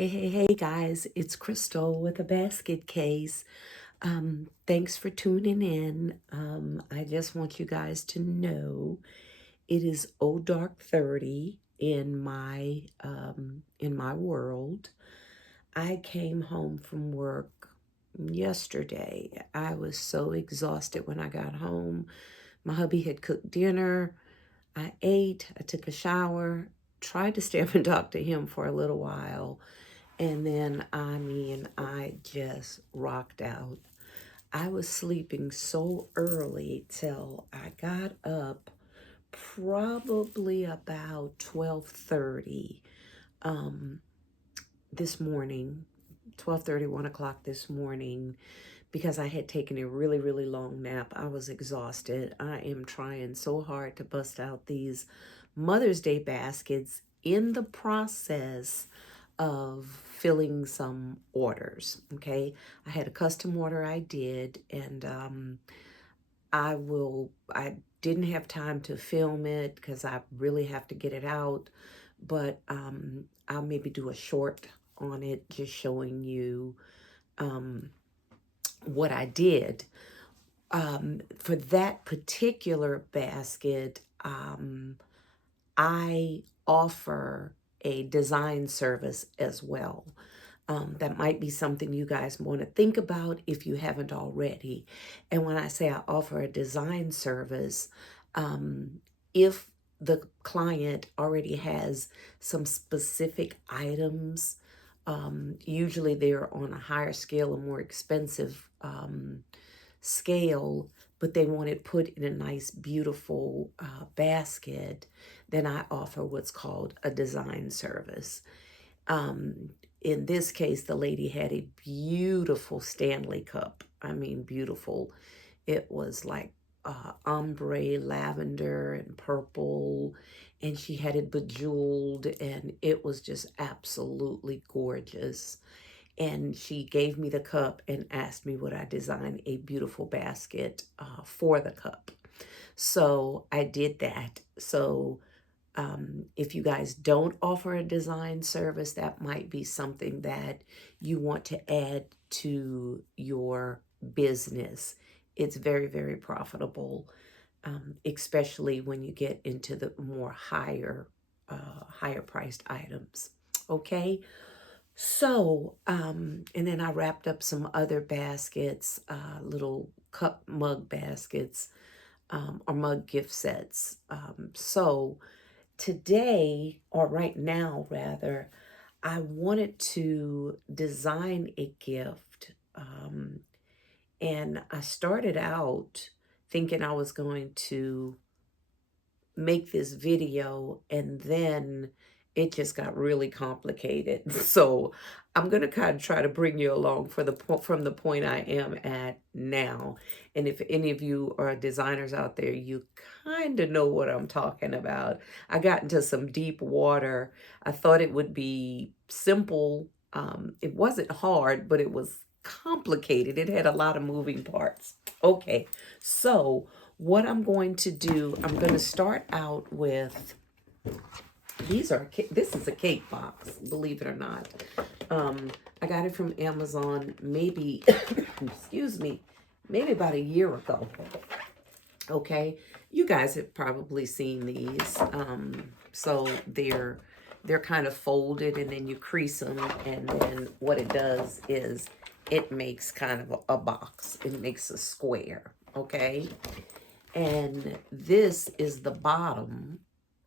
Hey guys, it's Crystal with a basket case. Thanks for tuning in. I just want you guys to know it is dark 30 in my world. I came home from work yesterday. I was so exhausted when I got home. My hubby had cooked dinner. I ate, I took a shower, tried to stay up and talk to him for a little while. And then, I just rocked out. I was sleeping so early till I got up probably about 12:30 um, this morning, 12:30, 1 o'clock this morning, because I had taken a really, really long nap. I was exhausted. I am trying so hard to bust out these Mother's Day baskets in the process of filling some orders. Okay, I had a custom order I did, and I didn't have time to film it because I really have to get it out, but I'll maybe do a short on it just showing you um, what I did. For that particular basket, I offer a design service as well. That might be something you guys want to think about if you haven't already. And when I say I offer a design service, if the client already has some specific items, usually they're on a higher scale, a more expensive scale, but they want it put in a nice, beautiful basket, then I offer what's called a design service. Um, in this case, the lady had a beautiful Stanley cup. I mean, beautiful. It was like ombre, lavender, and purple, and she had it bejeweled, and it was just absolutely gorgeous. And she gave me the cup and asked me would I design a beautiful basket for the cup. So I did that. So if you guys don't offer a design service, that might be something that you want to add to your business. It's very, very profitable, especially when you get into the more higher priced items. Okay. So, and then I wrapped up some other baskets, little cup mug baskets, or mug gift sets. So today, or right now rather, I wanted to design a gift. And I started out thinking I was going to make this video, and then it just got really complicated. So I'm going to kind of try to bring you along from the point I am at now. And if any of you are designers out there, you kind of know what I'm talking about. I got into some deep water. I thought it would be simple. It wasn't hard, but it was complicated. It had a lot of moving parts. Okay, so what I'm going to do, I'm going to start out with, this is a cake box, believe it or not. I got it from Amazon maybe, excuse me, maybe about a year ago. Okay, you guys have probably seen these. So they're kind of folded, and then you crease them, and then what it does is it makes kind of a box. It makes a square, okay? And this is the bottom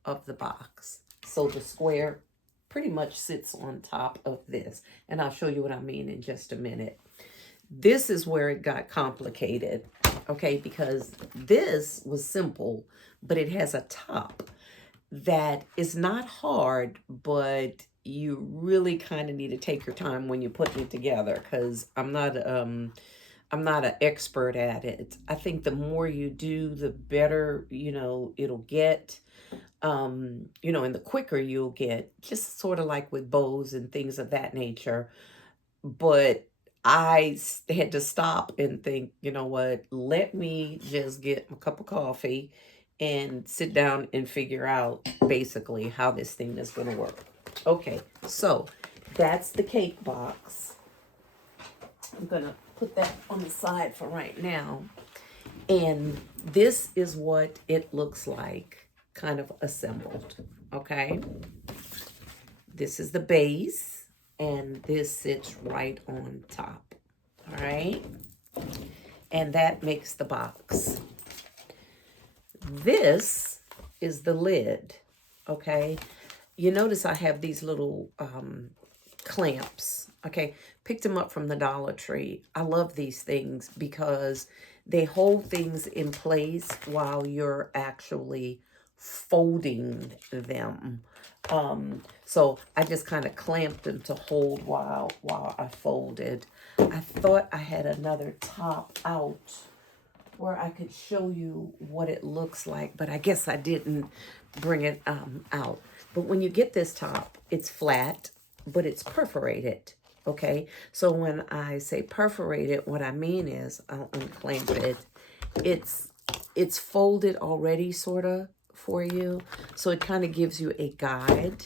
of the box. So the square pretty much sits on top of this. And I'll show you what I mean in just a minute. This is where it got complicated, okay? Because this was simple, but it has a top that is not hard, but you really kind of need to take your time when you're putting it together, because I'm not an expert at it. I think the more you do, the better, it'll get, and the quicker you'll get, just sort of like with bows and things of that nature. But I had to stop and think, you know what, let me just get a cup of coffee and sit down and figure out basically how this thing is going to work. Okay, so that's the cake box. I'm going to put that on the side for right now. And this is what it looks like, kind of assembled, okay? This is the base, and this sits right on top, all right? And that makes the box. This is the lid, okay? You notice I have these little clamps, okay? Picked them up from the Dollar Tree. I love these things because they hold things in place while you're actually folding them. So I just kind of clamped them to hold while I folded. I thought I had another top out where I could show you what it looks like, but I guess I didn't bring it out. But when you get this top, it's flat, but it's perforated, okay? So when I say perforated, what I mean is, I'll unclamp it, it's folded already, sort of, for you. So it kind of gives you a guide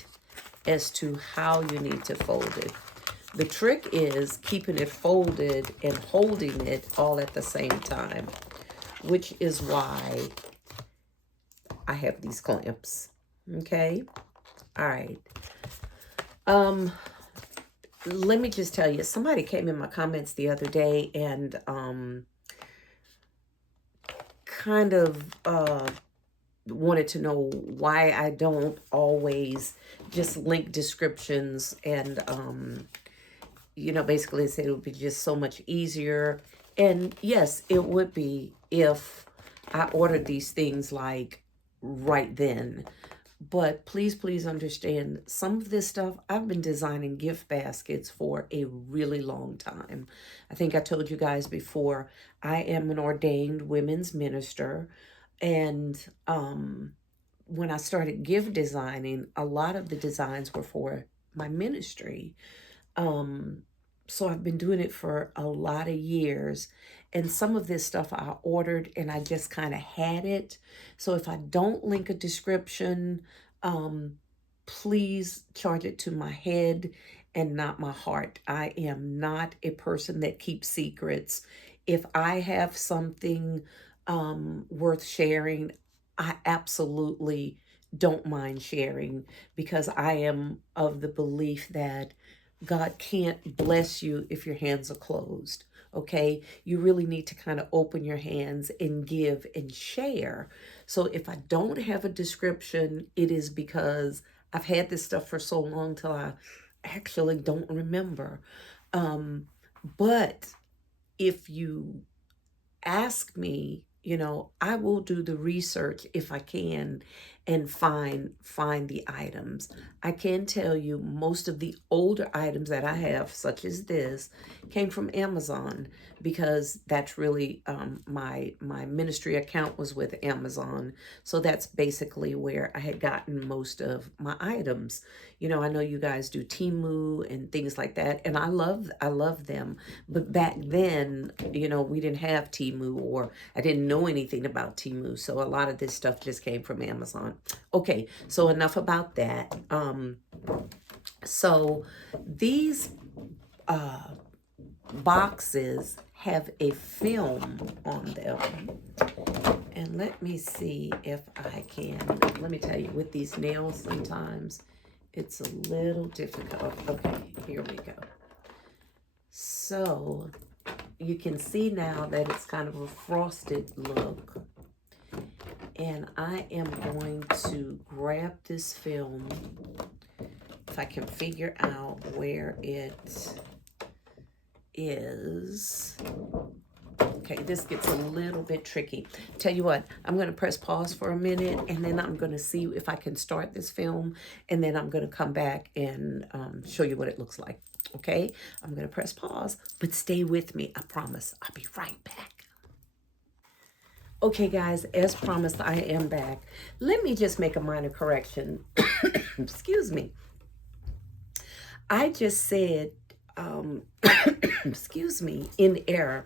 as to how you need to fold it. The trick is keeping it folded and holding it all at the same time, which is why I have these clamps, okay? All right. Let me just tell you, somebody came in my comments the other day and kind of wanted to know why I don't always just link descriptions, and you know, basically said it would be just so much easier. And yes, it would be if I ordered these things like right then. But please, please understand, some of this stuff, I've been designing gift baskets for a really long time. I think I told you guys before, I am an ordained women's minister. And when I started gift designing, a lot of the designs were for my ministry. So I've been doing it for a lot of years. And some of this stuff I ordered and I just kind of had it. So if I don't link a description, please charge it to my head and not my heart. I am not a person that keeps secrets. If I have something worth sharing, I absolutely don't mind sharing, because I am of the belief that God can't bless you if your hands are closed, okay? You really need to kind of open your hands and give and share. So if I don't have a description, it is because I've had this stuff for so long till I actually don't remember. But if you ask me, you know, I will do the research if I can and find the items. I can tell you most of the older items that I have, such as this, came from Amazon, because that's really my ministry account was with Amazon. So that's basically where I had gotten most of my items. You know, I know you guys do Temu and things like that, and I love them. But back then, you know, we didn't have Temu, or I didn't know anything about Temu. So a lot of this stuff just came from Amazon. Okay, so enough about that. So these boxes have a film on them. And let me see if I can, let me tell you, with these nails sometimes it's a little difficult. Okay, here we go. So you can see now that it's kind of a frosted look. And I am going to grab this film, if I can figure out where it is. Okay, this gets a little bit tricky. Tell you what, I'm going to press pause for a minute, and then I'm going to see if I can start this film, and then I'm going to come back and show you what it looks like. Okay, I'm going to press pause, but stay with me. I promise. I'll be right back. Okay, guys, as promised, I am back. Let me just make a minor correction. Excuse me. I just said, excuse me, in error,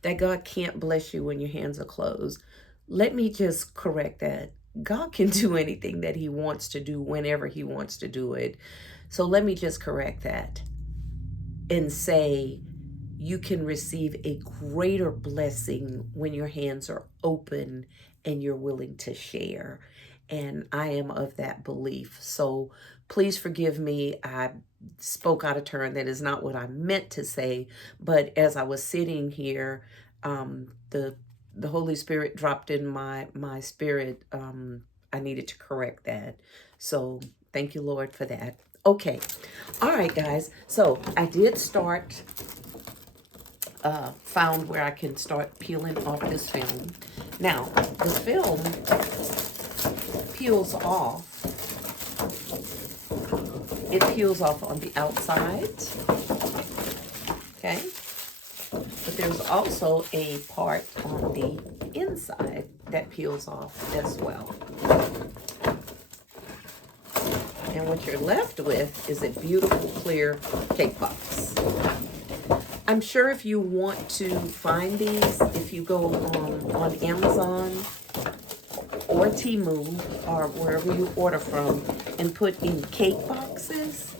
that God can't bless you when your hands are closed. Let me just correct that. God can do anything that he wants to do whenever he wants to do it. So let me just correct that and say you can receive a greater blessing when your hands are open and you're willing to share. And I am of that belief. So please forgive me. I spoke out of turn. That is not what I meant to say. But as I was sitting here, the Holy Spirit dropped in my spirit. I needed to correct that. So thank you, Lord, for that. Okay. All right, guys. So I did start, found where I can start peeling off this film. Now, the film peels off. It peels off on the outside. Okay. But there's also a part on the inside that peels off as well. And what you're left with is a beautiful clear cake box. I'm sure if you want to find these, if you go on Amazon or Temu or wherever you order from and put in cake boxes,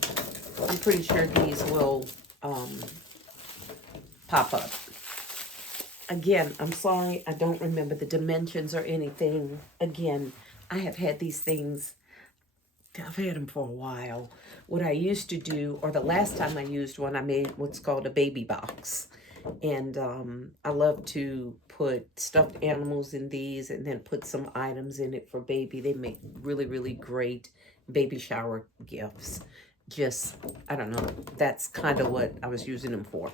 I'm pretty sure these will pop up. Again, I'm sorry, I don't remember the dimensions or anything. Again, I have had these things, I've had them for a while. What I used to do, or the last time I used one, I made what's called a baby box. And I love to put stuffed animals in these and then put some items in it for baby. They make really, really great baby shower gifts. Just, I don't know, that's kind of what I was using them for.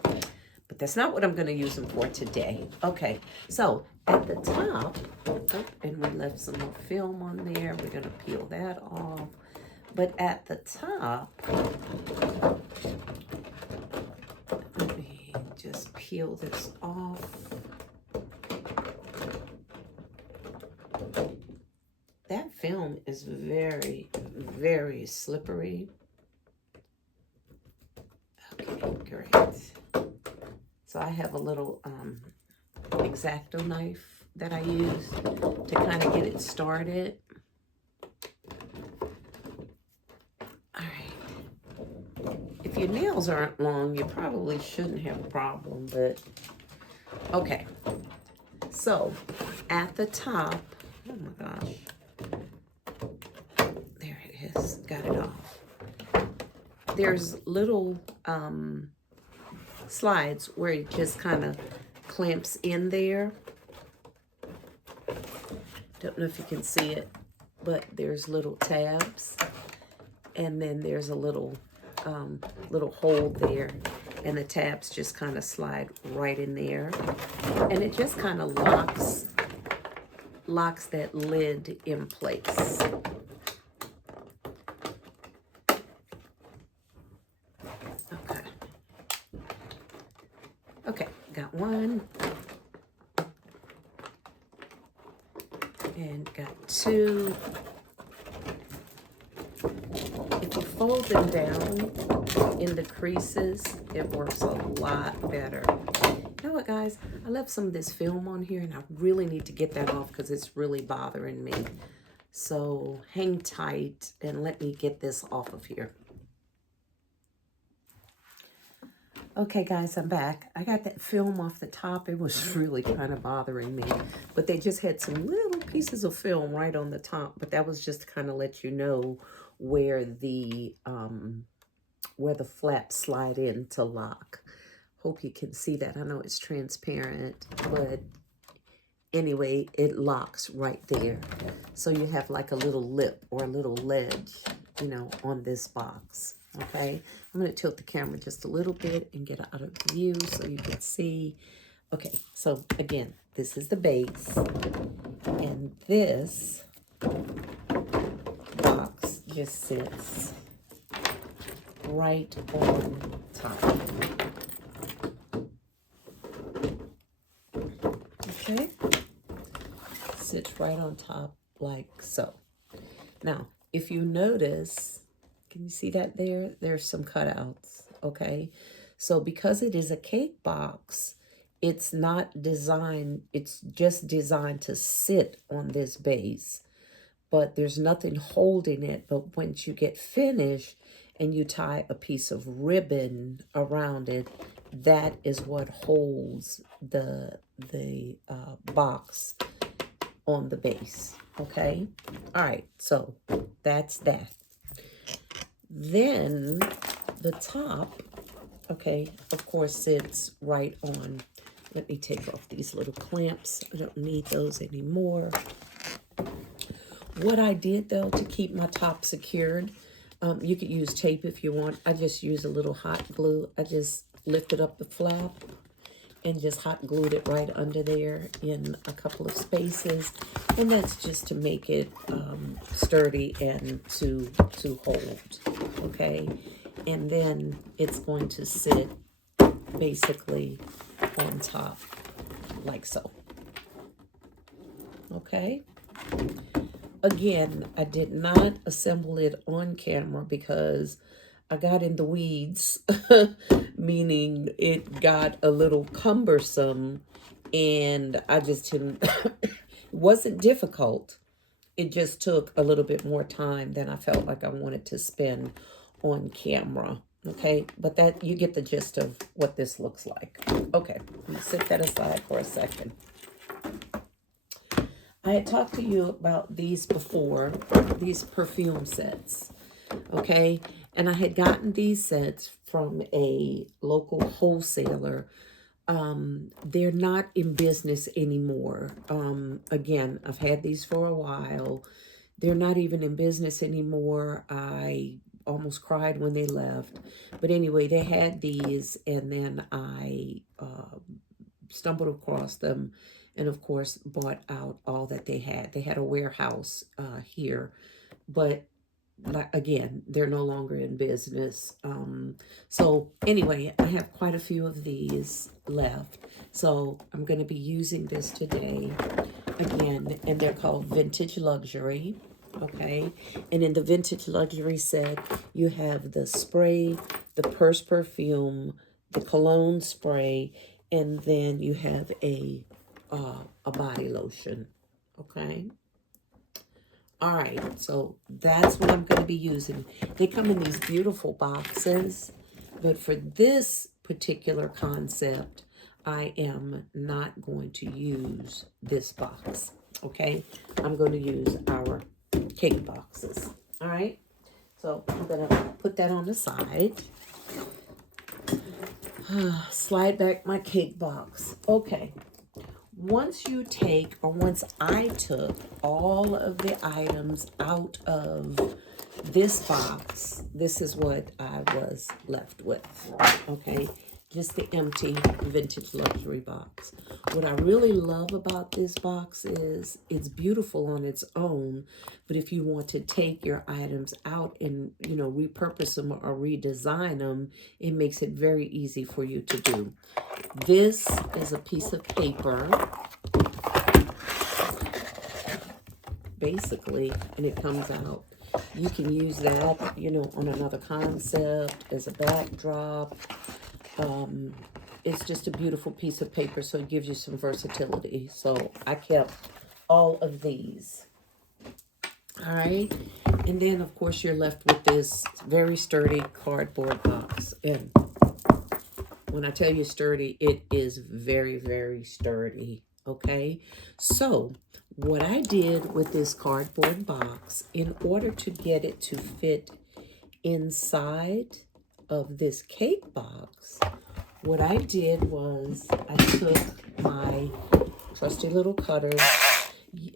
But that's not what I'm going to use them for today. Okay, so at the top, oh, and we left some more film on there. We're going to peel that off. But at the top, let me just peel this off. That film is very, very slippery. Okay, great. So I have a little X-Acto knife that I use to kind of get it started. All right. If your nails aren't long, you probably shouldn't have a problem, but okay. So at the top, oh my gosh, there it is, got it off. There's little slides where it just kind of clamps in there. Don't know if you can see it, but there's little tabs, and then there's a little hole there, and the tabs just kind of slide right in there, and it just kind of locks that lid in place. Okay, got one, and got two. If you fold them down in the creases, it works a lot better. You know what, guys? I left some of this film on here, and I really need to get that off because it's really bothering me. So hang tight and let me get this off of here. Okay, guys, I'm back. I got that film off the top. It was really kind of bothering me. But they just had some little pieces of film right on the top. But that was just to kind of let you know where the flaps slide in to lock. Hope you can see that. I know it's transparent, but anyway, it locks right there. So you have like a little lip or a little ledge, you know, on this box. Okay, I'm going to tilt the camera just a little bit and get out of view so you can see. Okay, so again, this is the base, and this box just sits right on top. Okay, sits right on top like so. Now, if you notice, can you see that there? There's some cutouts, okay? So because it is a cake box, it's not designed, it's just designed to sit on this base. But there's nothing holding it. But once you get finished and you tie a piece of ribbon around it, that is what holds the box on the base. Okay. All right. So that's that. Then the top, okay, of course, sits right on. Let me take off these little clamps. I don't need those anymore. What I did, though, to keep my top secured, you could use tape if you want. I just use a little hot glue. I just lifted up the flap and just hot glued it right under there in a couple of spaces. And that's just to make it sturdy and to hold, okay? And then it's going to sit basically on top like so, okay? Again, I did not assemble it on camera because I got in the weeds, meaning it got a little cumbersome, and I just didn't, it wasn't difficult. It just took a little bit more time than I felt like I wanted to spend on camera. Okay, but that, you get the gist of what this looks like. Okay, let me set that aside for a second. I had talked to you about these before, these perfume sets, okay? And I had gotten these sets from a local wholesaler. They're not in business anymore. Again, I've had these for a while. They're not even in business anymore. I almost cried when they left. But anyway, they had these, and then I stumbled across them and, of course, bought out all that they had. They had a warehouse here, but again, they're no longer in business. So anyway, I have quite a few of these left. So I'm going to be using this today again, and they're called Vintage Luxury. Okay, and in the Vintage Luxury set, you have the spray, the purse perfume, the cologne spray, and then you have a body lotion. Okay. All right, so that's what I'm going to be using. They come in these beautiful boxes, but for this particular concept, I am not going to use this box. Okay, I'm going to use our cake boxes. All right, so I'm going to put that on the side. Slide back my cake box. Okay. Once I took all of the items out of this box, this is what I was left with, okay? Just the empty Vintage Luxury box. What I really love about this box is it's beautiful on its own, but if you want to take your items out and, you know, repurpose them or redesign them, it makes it very easy for you to do. This is a piece of paper, basically, and it comes out. You can use that, you know, on another concept, as a backdrop. It's just a beautiful piece of paper, so it gives you some versatility. So I kept all of these. All right. And then, of course, you're left with this very sturdy cardboard box. And when I tell you sturdy, it is very, very sturdy. Okay. So what I did with this cardboard box, in order to get it to fit inside of this cake box, what I did was I took my trusty little cutters.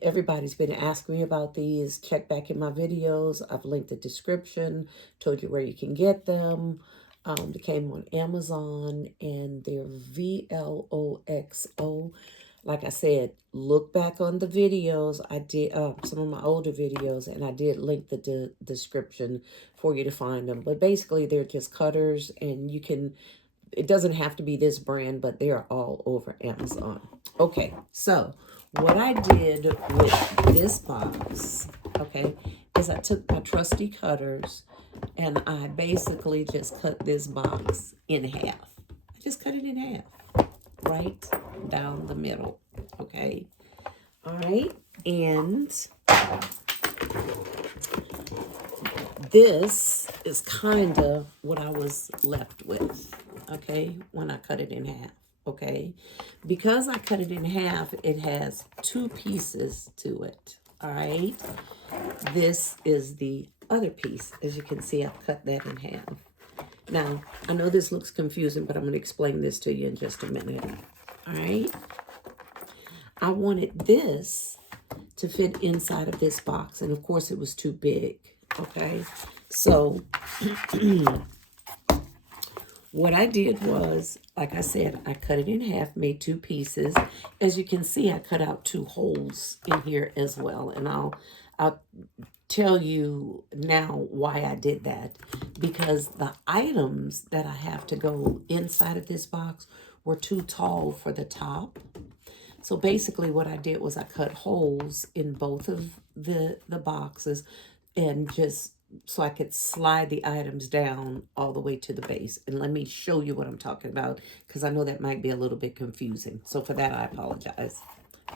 Everybody's been asking me about these. Check back in my videos. I've linked the description, told you where you can get them. They came on Amazon, and they're VLOXO. Like I said, look back on the videos. I did some of my older videos, and I did link the description for you to find them. But basically, they're just cutters, and you can, it doesn't have to be this brand, but they are all over Amazon. Okay, so what I did with this box, okay, is I took my trusty cutters, and I basically just cut this box in half. I just cut it in half, right down the middle, okay? All right, and this is kind of what I was left with, okay, when I cut it in half, okay? Because I cut it in half, it has two pieces to it, all right? This is the other piece. As you can see, I've cut that in half. Now, I know this looks confusing, but I'm going to explain this to you in just a minute, all right? I wanted this to fit inside of this box, and of course it was too big, okay? So what I did was, like I said, I cut it in half, made two pieces. As you can see, I cut out two holes in here as well, and I'll tell you now why I did that. Because the items that I have to go inside of this box were too tall for the top. So basically what I did was I cut holes in both of the boxes, and just so I could slide the items down all the way to the base. And let me show you what I'm talking about, because I know that might be a little bit confusing. So for that, I apologize.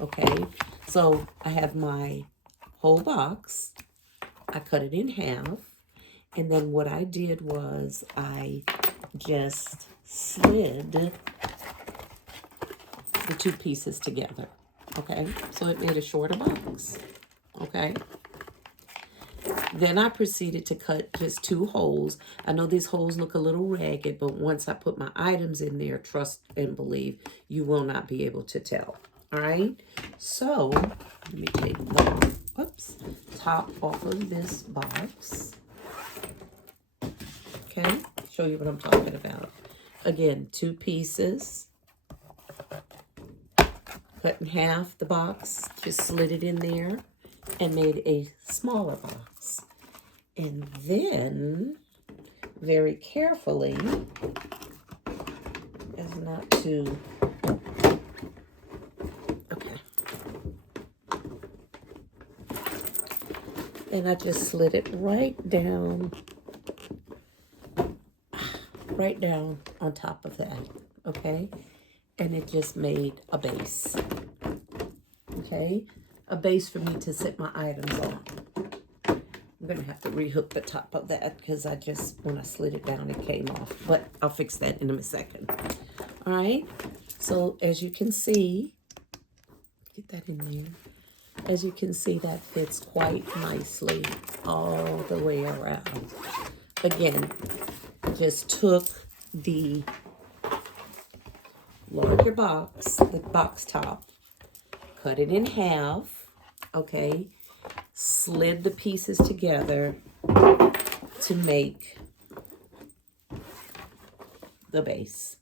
Okay, so I have my whole box. I cut it in half. And then what I did was I just slid the two pieces together, okay? So it made a shorter box, okay? Then I proceeded to cut just two holes. I know these holes look a little ragged, but once I put my items in there, trust and believe, you will not be able to tell, all right? So let me take the top off of this box. Okay, show you what I'm talking about. Again, two pieces. Cut in half the box, just slid it in there and made a smaller box. And then, very carefully, as not to, okay. And I just slid it right down on top of that, okay? And it just made a base, okay? A base for me to sit my items on. I'm gonna have to rehook the top of that because when I slid it down, it came off. But I'll fix that in a second. All right, so as you can see, get that in there. As you can see, that fits quite nicely all the way around. Again, just took the larger box, the box top, cut it in half, okay, slid the pieces together to make the base.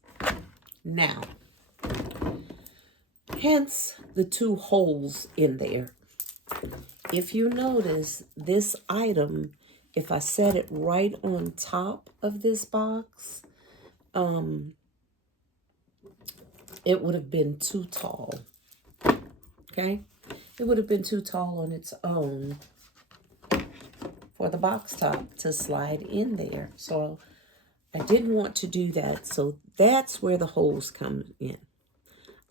Now, hence the two holes in there. If you notice, this item, if I set it right on top of this box, it would have been too tall, okay? It would have been too tall on its own for the box top to slide in there. So I didn't want to do that. So that's where the holes come in.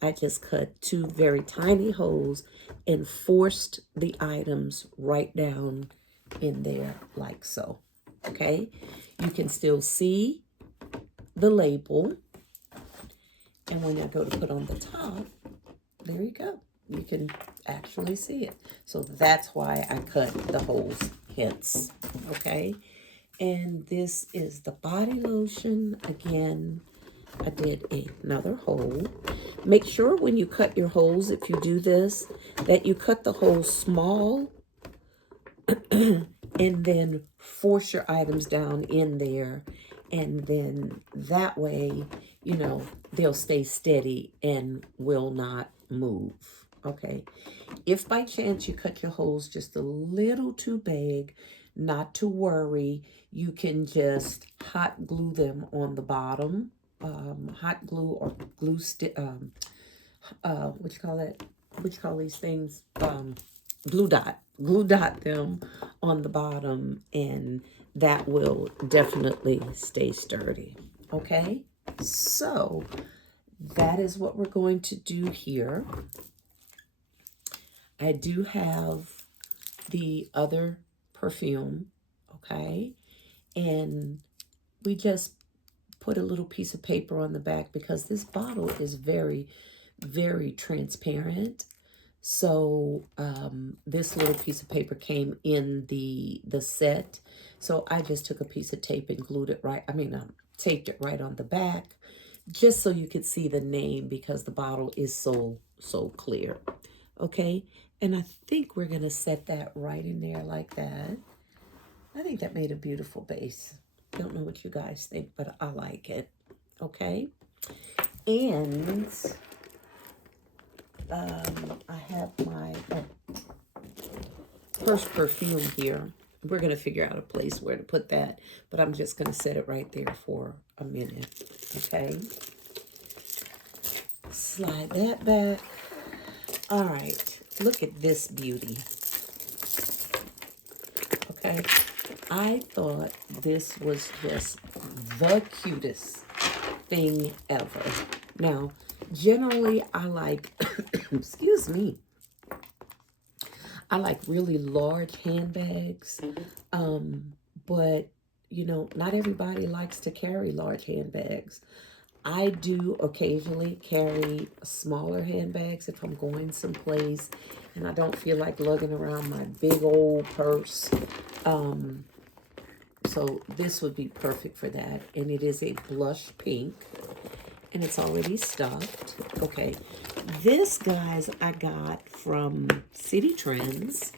I just cut two very tiny holes and forced the items right down in there like so, okay? You can still see the label. And when I go to put on the top, there you go. You can actually see it. So that's why I cut the holes, hence, okay? And this is the body lotion. Again, I did another hole. Make sure when you cut your holes, if you do this, that you cut the holes small and then force your items down in there. And then that way, you know, they'll stay steady and will not move, okay? If by chance you cut your holes just a little too big, not to worry. You can just hot glue them on the bottom. Hot glue or glue stick, what you call that? What you call these things? Glue dot them on the bottom, and that will definitely stay sturdy, okay? So that is what we're going to do here. I do have the other perfume, okay? And we just put a little piece of paper on the back because this bottle is very, very transparent. So this little piece of paper came in the set. So I just took a piece of tape and glued it right, taped it right on the back, just so you could see the name because the bottle is so clear. Okay, and I think we're gonna set that right in there like that. I think that made a beautiful base. Don't know what you guys think, but I like it. Okay, and I have my first perfume here. We're going to figure out a place where to put that, but I'm just going to set it right there for a minute. Okay, slide that back. All right, look at this beauty. Okay, I thought this was just the cutest thing ever. Now, generally, I like, excuse me, I like really large handbags, but you know, not everybody likes to carry large handbags. I do occasionally carry smaller handbags if I'm going someplace and I don't feel like lugging around my big old purse. So this would be perfect for that. And it is a blush pink. And it's already stuffed. Okay. This, guys, I got from City Trends.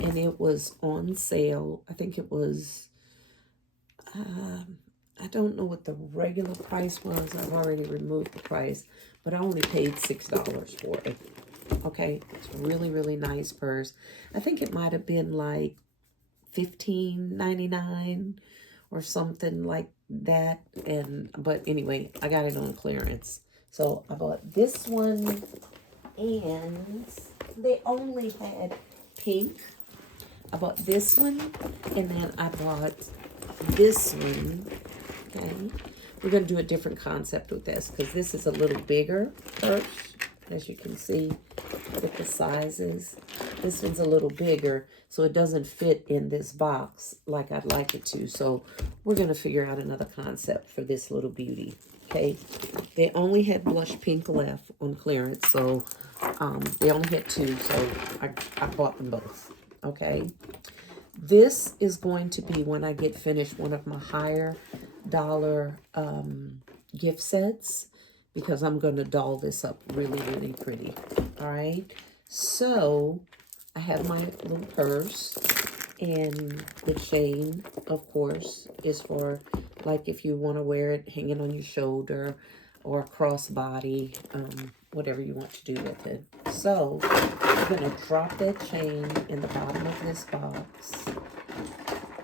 And it was on sale. I think it was, I don't know what the regular price was. I've already removed the price. But I only paid $6 for it. Okay. It's a really, really nice purse. I think it might have been like $15.99 or something like that. But anyway, I got it on clearance. So I bought this one, and they only had pink. I bought this one, and then I bought this one. Okay, we're gonna do a different concept with this because this is a little bigger purse, as you can see with the sizes. This one's a little bigger, so it doesn't fit in this box like I'd like it to. So we're going to figure out another concept for this little beauty, okay? They only had blush pink left on clearance, so they only had two, so I bought them both, okay? This is going to be, when I get finished, one of my higher dollar gift sets, because I'm going to doll this up really, really pretty, all right? So I have my little purse, and the chain, of course, is for, like, if you want to wear it hanging on your shoulder or a crossbody, whatever you want to do with it. So I'm going to drop that chain in the bottom of this box,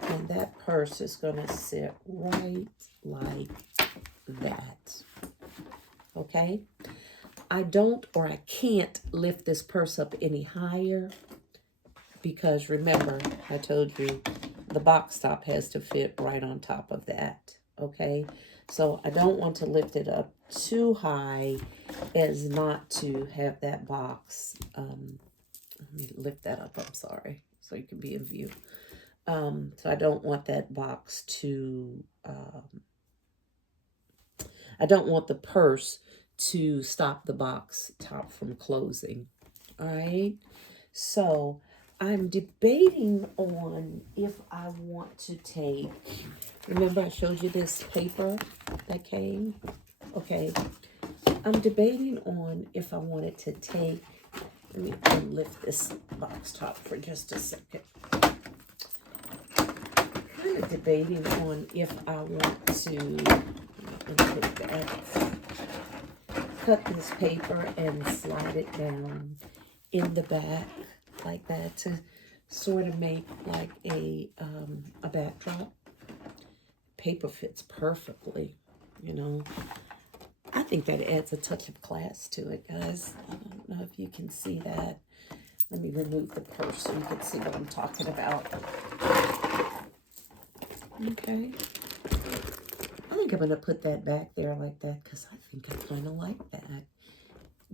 and that purse is going to sit right like that. Okay? I don't, or I can't lift this purse up any higher because remember, I told you the box top has to fit right on top of that. Okay? So I don't want to lift it up too high as not to have that box. Let me lift that up, I'm sorry, so you can be in view. So I don't want that box to, I don't want the purse to stop the box top from closing. All right. So I'm debating on if I want to take, remember I showed you this paper that came? Okay. I'm debating on if I wanted to take, let me lift this box top for just a second. Kind of debating on if I want to, cut this paper and slide it down in the back like that to sort of make like a backdrop. Paper fits perfectly, you know. I think that adds a touch of class to it, guys. I don't know if you can see that. Let me remove the purse so you can see what I'm talking about. Okay. I think I'm going to put that back there like that because I think I kind of like that.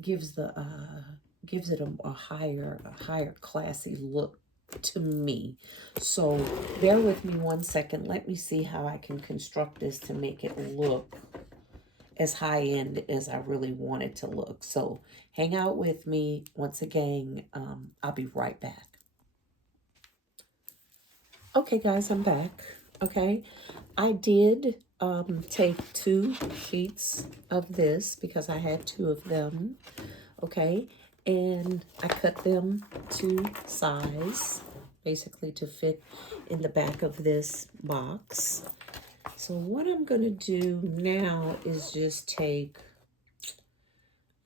Gives it a higher classy look to me. So bear with me one second. Let me see how I can construct this to make it look as high end as I really want it to look. So hang out with me. Once again, I'll be right back. Okay, guys, I'm back. Okay, I did take 2 sheets of this because I had 2 of them. Okay, and I cut them to size, basically to fit in the back of this box. So what I'm going to do now is just take,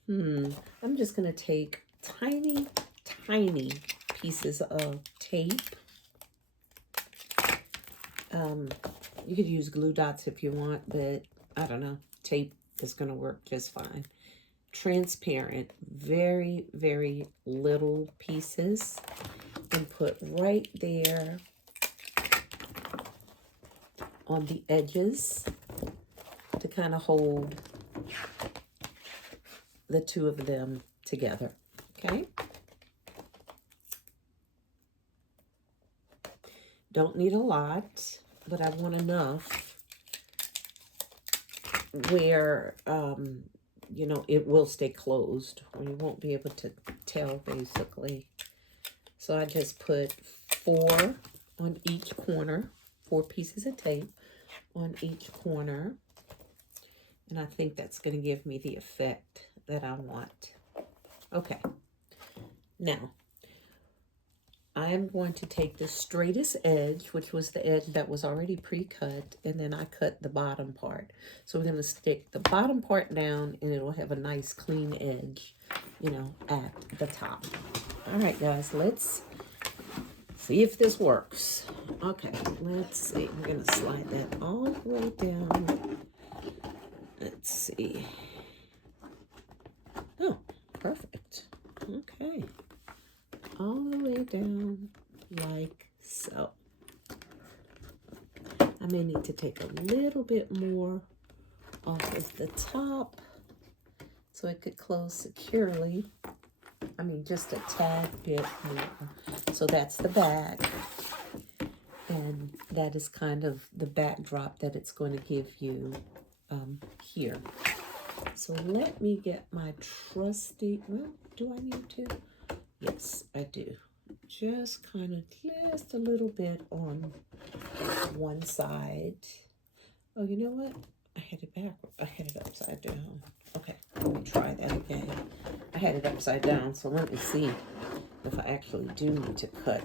I'm just going to take tiny, tiny pieces of tape. You could use glue dots if you want, but I don't know, tape is going to work just fine. Transparent, very, very little pieces, and put right there on the edges to kind of hold the 2 of them together. Okay, don't need a lot, but I want enough where you know, it will stay closed, or you won't be able to tell, basically. So I just put 4 on each corner, 4 pieces of tape on each corner. And I think that's going to give me the effect that I want. Okay. Now, I'm going to take the straightest edge, which was the edge that was already pre-cut, and then I cut the bottom part. So we're going to stick the bottom part down, and it'll have a nice clean edge, you know, at the top. All right, guys, let's see if this works. Okay, let's see. We're going to slide that all the way down. Let's see. Oh, perfect. Okay. All the way down like so. I may need to take a little bit more off of the top so it could close securely. I mean, just a tad bit more. So that's the back. And that is kind of the backdrop that it's going to give you here. So let me get my trusty, well, do I need to? Yes, I do. Just kind of just a little bit on one side. Oh, you know what? I had it backwards. I had it upside down. Okay, let me try that again. I had it upside down, so let me see if I actually do need to cut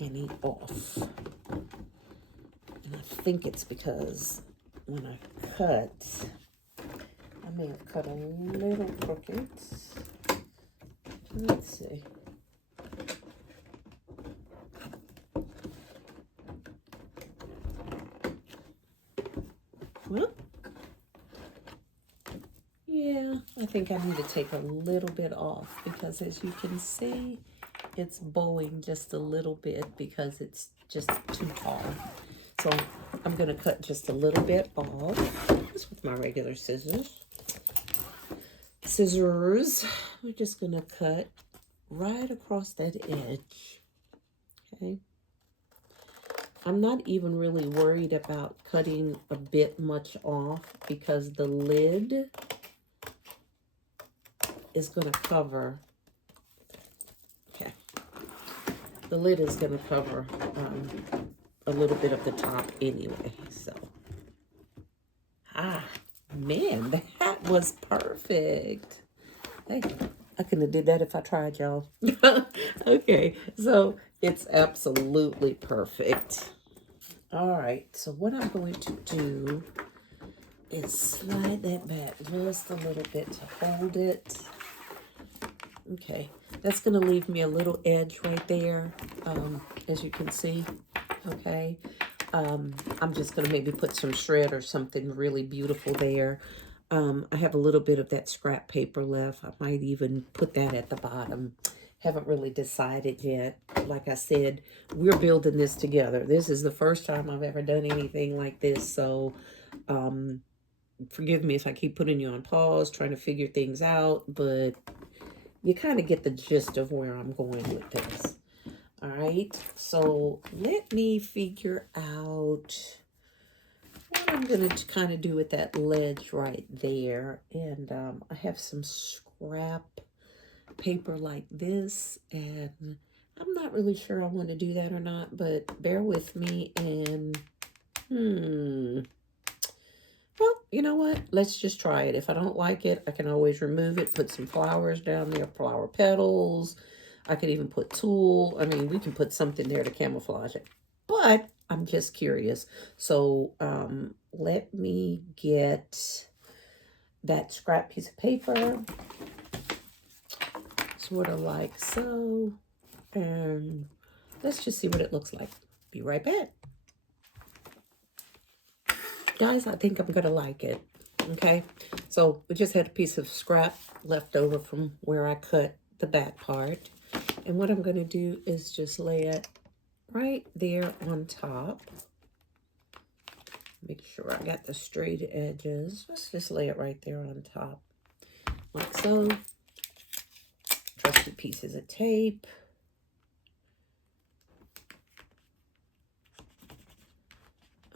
any off. And I think it's because when I cut, I may have cut a little crooked. Let's see. Well, yeah, I think I need to take a little bit off because as you can see, it's bowing just a little bit because it's just too tall. So I'm going to cut just a little bit off, just with my regular scissors. We're just going to cut right across that edge. Okay. I'm not even really worried about cutting a bit much off because the lid is going to cover. Okay. The lid is going to cover a little bit of the top anyway. So, man, that was perfect. Hey, I couldn't have did that if I tried, y'all. Okay, so it's absolutely perfect. All right, so what I'm going to do is slide that back just a little bit to hold it. Okay, that's going to leave me a little edge right there, as you can see. Okay, I'm just going to maybe put some shred or something really beautiful there. I have a little bit of that scrap paper left. I might even put that at the bottom. Haven't really decided yet. Like I said, we're building this together. This is the first time I've ever done anything like this. So forgive me if I keep putting you on pause, trying to figure things out. But you kind of get the gist of where I'm going with this. All right, so let me figure out what I'm going to kind of do with that ledge right there. And I have some scrap paper like this, and I'm not really sure I want to do that or not, but bear with me. And well, you know what? Let's just try it. If I don't like it, I can always remove it, put some flowers down there, flower petals. I could even put tulle. I mean, we can put something there to camouflage it. But I'm just curious. So let me get that scrap piece of paper, sort of like so. And let's just see what it looks like. Be right back. Guys, I think I'm going to like it. Okay, so we just had a piece of scrap left over from where I cut the back part. And what I'm going to do is just lay it right there on top. Make sure I got the straight edges. Let's just lay it right there on top, like so. Trusty pieces of tape.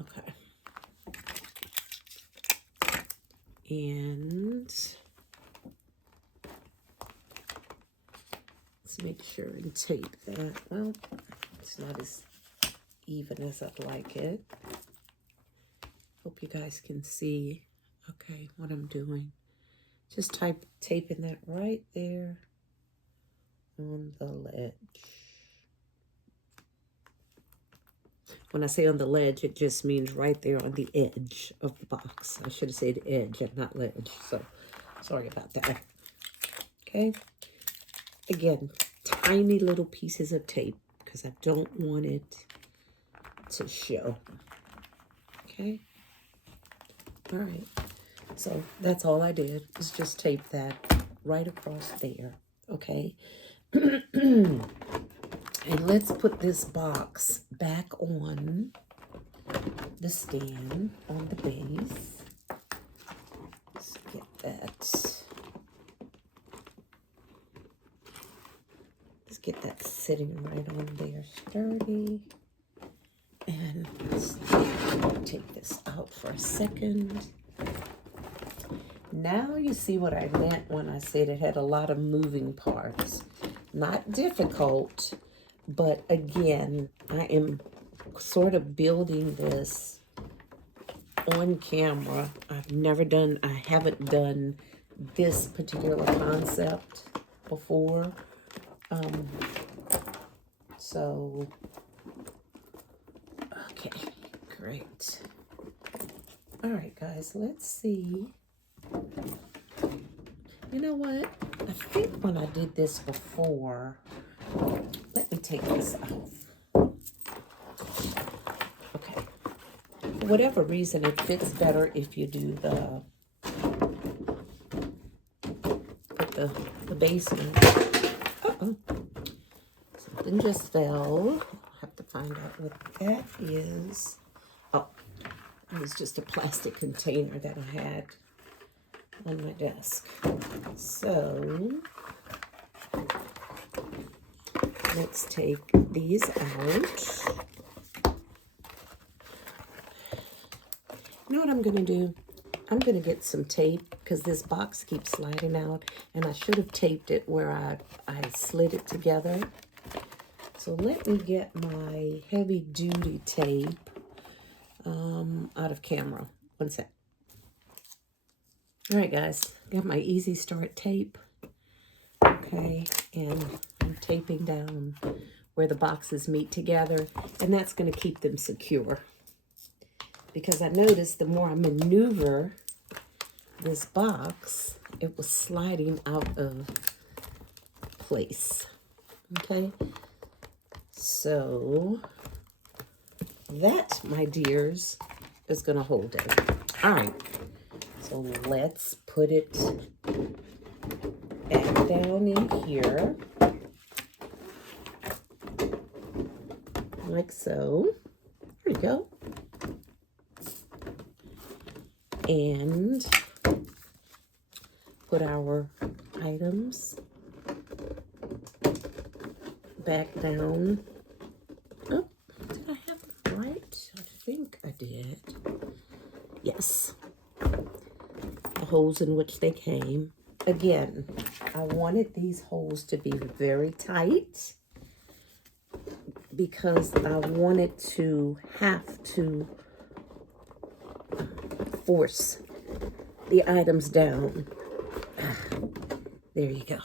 Okay. And let's make sure and tape that. Well, it's not as even as I'd like it. Hope you guys can see, okay, what I'm doing. Just taping that right there on the ledge. When I say on the ledge, it just means right there on the edge of the box. I should have said edge and not ledge, so sorry about that. Okay, again, tiny little pieces of tape because I don't want it to show. Okay, all right, so that's all I did is just tape that right across there. Okay. And let's put this box back on the stand, on the base. Let's get that. Let's get that sitting right on there, sturdy. And let's take this out for a second. Now you see what I meant when I said it had a lot of moving parts. Not difficult, but again, I am sort of building this on camera. I haven't done this particular concept before. So, okay, great. All right, guys, let's see. You know what? I think when I did this before, let me take this off. Okay. For whatever reason, it fits better if you do put the base in. Uh-oh. Something just fell. I'll have to find out what that is. Oh, it was just a plastic container that I had on my desk. So let's take these out. You know what I'm going to do? I'm going to get some tape because this box keeps sliding out, and I should have taped it where I slid it together. So let me get my heavy-duty tape out of camera. One sec. All right, guys, got my Easy Start tape. Okay, and I'm taping down where the boxes meet together, and that's going to keep them secure. Because I noticed the more I maneuver this box, it was sliding out of place. Okay, so that, my dears, is going to hold it. All right, so let's put it back down in here, like so. There we go. And put our items back down. Oh, did I have it right? I think I did. Yes. The holes in which they came. Again, I wanted these holes to be very tight because I wanted to have to force the items down. There you go.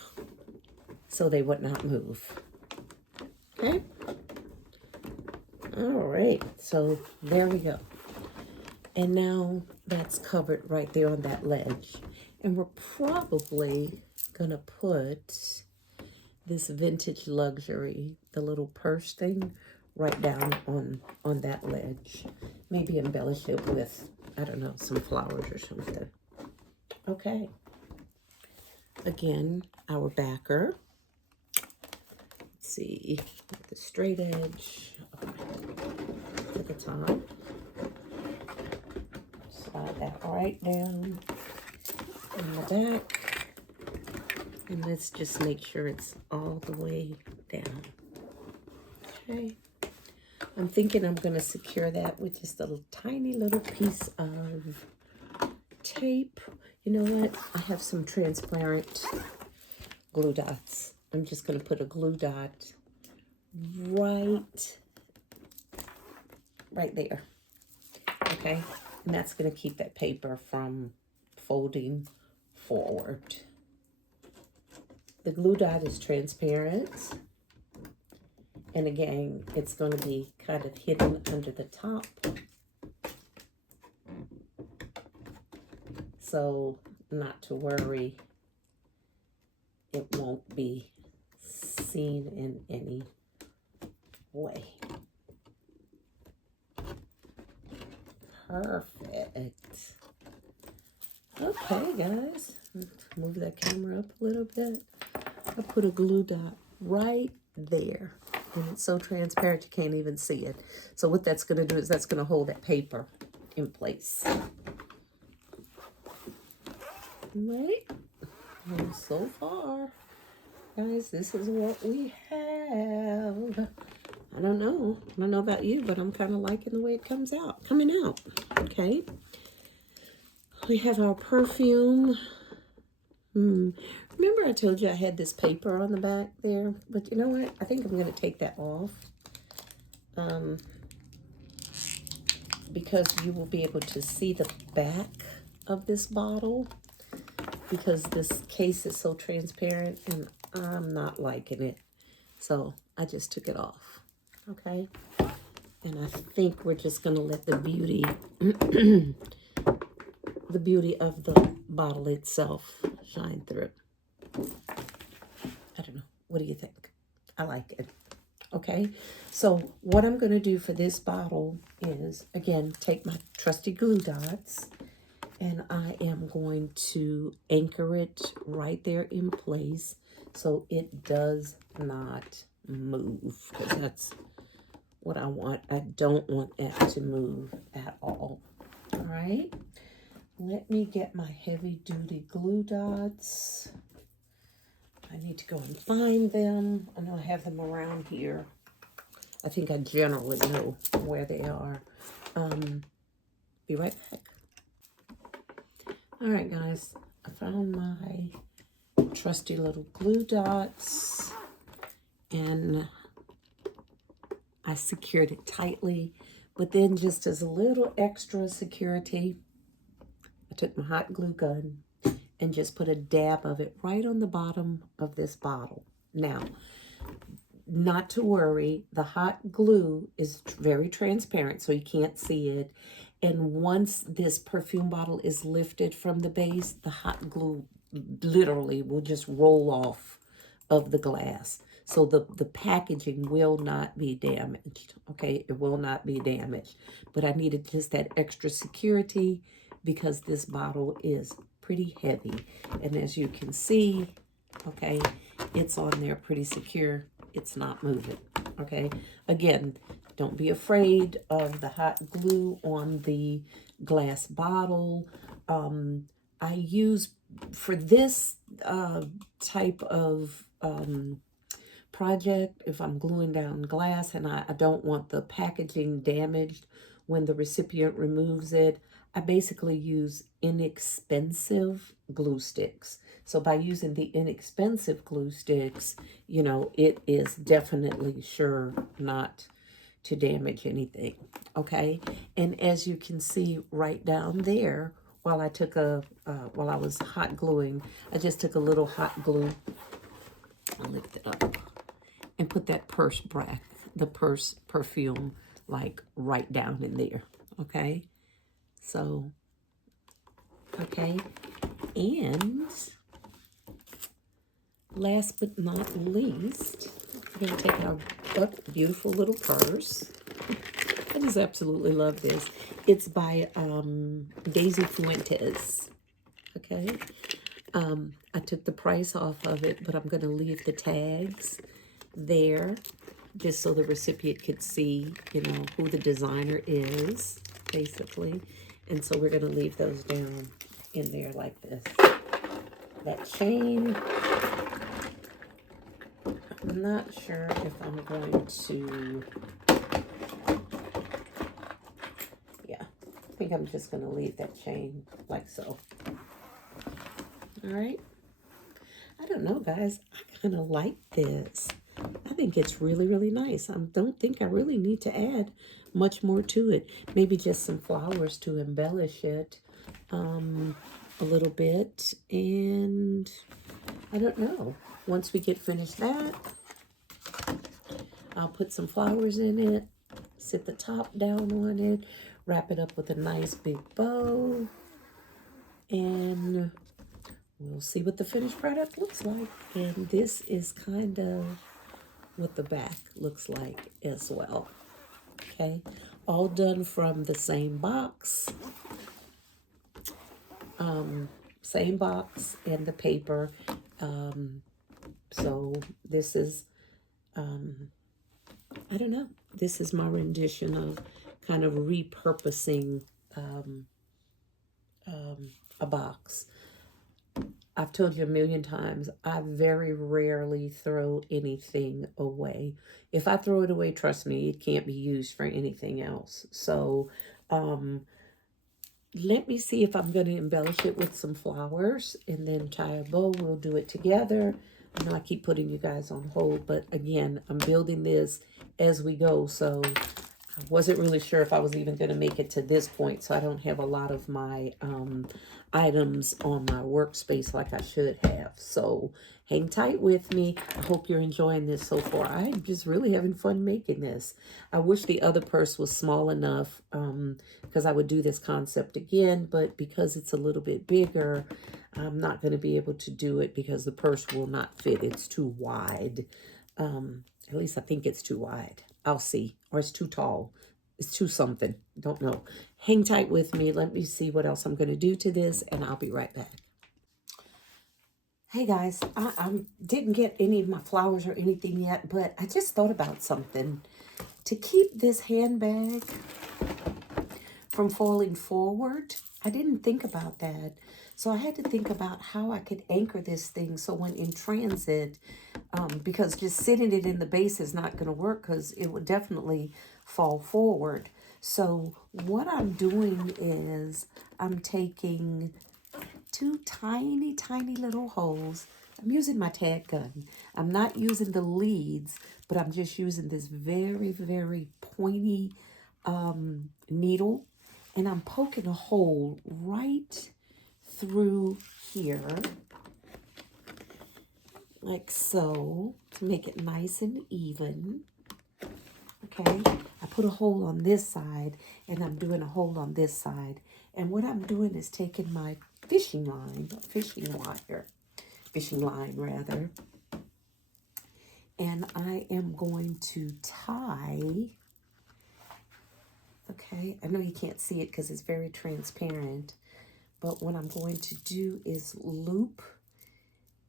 So they would not move. Okay? All right, so there we go. And now that's covered right there on that ledge. And we're probably gonna put this vintage luxury, the little purse thing, right down on that ledge. Maybe embellish it with, I don't know, some flowers or something. Okay. Again, our backer. Let's see, the straight edge to the top. Slide that right down in the back. And let's just make sure it's all the way down. Okay. I'm thinking I'm going to secure that with just a tiny little piece of tape. You know what? I have some transparent glue dots. I'm just going to put a glue dot right there. Okay? And that's going to keep that paper from folding forward. The glue dot is transparent. And again, it's going to be kind of hidden under the top. So not to worry, it won't be seen in any way. Perfect. Okay, guys. Let's move that camera up a little bit. I put a glue dot right there. And it's so transparent you can't even see it. So what that's going to do is that's going to hold that paper in place. Right? And so far, guys, this is what we have. I don't know about you, but I'm kind of liking the way it coming out. Okay. We have our perfume. Remember I told you I had this paper on the back there? But you know what? I think I'm going to take that off. Because you will be able to see the back of this bottle. Because this case is so transparent and I'm not liking it. So I just took it off. Okay? And I think we're just going to let the beauty, the beauty of the bottle itself shine through. I don't know. What do you think? I like it. Okay? So what I'm going to do for this bottle is, again, take my trusty glue dots and I am going to anchor it right there in place so it does not move, because that's what I want. I don't want it to move at all. All right? Let me get my heavy-duty glue dots. I need to go and find them. I know I have them around here. I think I generally know where they are. Be right back. All right, guys. I found my trusty little glue dots. And I secured it tightly. But then just as a little extra security, I took my hot glue gun and just put a dab of it right on the bottom of this bottle. Now, not to worry, the hot glue is very transparent, so you can't see it. And once this perfume bottle is lifted from the base, the hot glue literally will just roll off of the glass. So the packaging will not be damaged, okay? It will not be damaged. But I needed just that extra security because this bottle is pretty heavy. And as you can see, okay, it's on there pretty secure. It's not moving, okay? Again, don't be afraid of the hot glue on the glass bottle. I use, for this type of project, if I'm gluing down glass and I don't want the packaging damaged when the recipient removes it, I basically use inexpensive glue sticks. So by using the inexpensive glue sticks, you know, it is definitely sure not to damage anything, okay? And as you can see right down there, while I was hot gluing, I just took a little hot glue, I'll lift it up, and put that the purse perfume, like right down in there, okay? So, okay, and last but not least, we're going to take our beautiful little purse. I just absolutely love this. It's by Daisy Fuentes, okay? I took the price off of it, but I'm going to leave the tags there just so the recipient could see, you know, who the designer is, basically. And so we're going to leave those down in there like this. That chain, I'm not sure if I'm going to, yeah, I think I'm just going to leave that chain like so. All right. I don't know, guys. I kind of like this. I think it's really, really nice. I don't think I really need to add much more to it. Maybe just some flowers to embellish it a little bit. And I don't know. Once we get finished that, I'll put some flowers in it, sit the top down on it, wrap it up with a nice big bow, and we'll see what the finished product looks like. And this is kind of what the back looks like as well. Okay, all done from the same box. Same box and the paper. So this is, I don't know. This is my rendition of kind of repurposing a box. I've told you a million times, I very rarely throw anything away. If I throw it away, trust me, it can't be used for anything else. So let me see if I'm going to embellish it with some flowers and then tie a bow. We'll do it together. I know I keep putting you guys on hold, but again, I'm building this as we go. So I wasn't really sure if I was even going to make it to this point, so I don't have a lot of my items on my workspace like I should have. So hang tight with me. I hope you're enjoying this so far. I'm just really having fun making this. I wish the other purse was small enough because I would do this concept again, but because it's a little bit bigger, I'm not going to be able to do it because the purse will not fit. It's too wide. At least I think it's too wide. I'll see. Or it's too tall. It's too something. Don't know. Hang tight with me. Let me see what else I'm going to do to this, and I'll be right back. Hey, guys. I didn't get any of my flowers or anything yet, but I just thought about something. To keep this handbag from falling forward, I didn't think about that. So I had to think about how I could anchor this thing so when in transit, because just sitting it in the base is not going to work because it would definitely fall forward. So what I'm doing is I'm taking two tiny, tiny little holes. I'm using my tag gun. I'm not using the leads, but I'm just using this very, very pointy needle. And I'm poking a hole right through here, like so, to make it nice and even. Okay, I put a hole on this side, and I'm doing a hole on this side. And what I'm doing is taking my fishing line rather, and I am going to tie, okay, I know you can't see it because it's very transparent, but what I'm going to do is loop